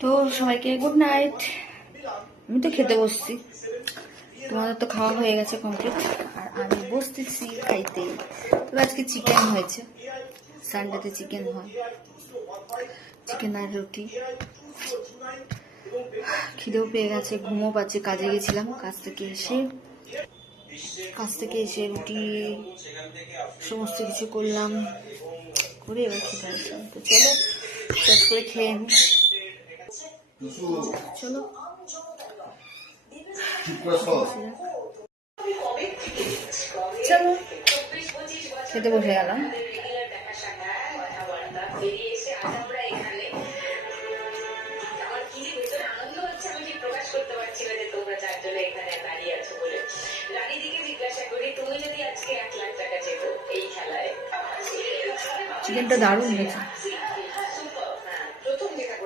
তো সবাইকে good night. আমি তো খেতে বসছি, তোমাদের তো খাওয়া হয়ে গেছে কমপ্লিট, আর আমি বসতেছি খাইতে। তো আজকে চিকেন হয়েছে, সানডেতে চিকেন হয়, চিকেন আর রুটি। খিদেও পেয়ে গেছে, ঘুমও পাচ্ছে, কাজে গেছিলাম, কাজ থেকে এসে রুটি সমস্ত কিছু করলাম, করে এবার খেতে আসলাম। তো চলো চট করে খেয়ে নি, চলো। চলো খেতে বসে গেলাম। চিকেনটা দারুণ হয়েছে।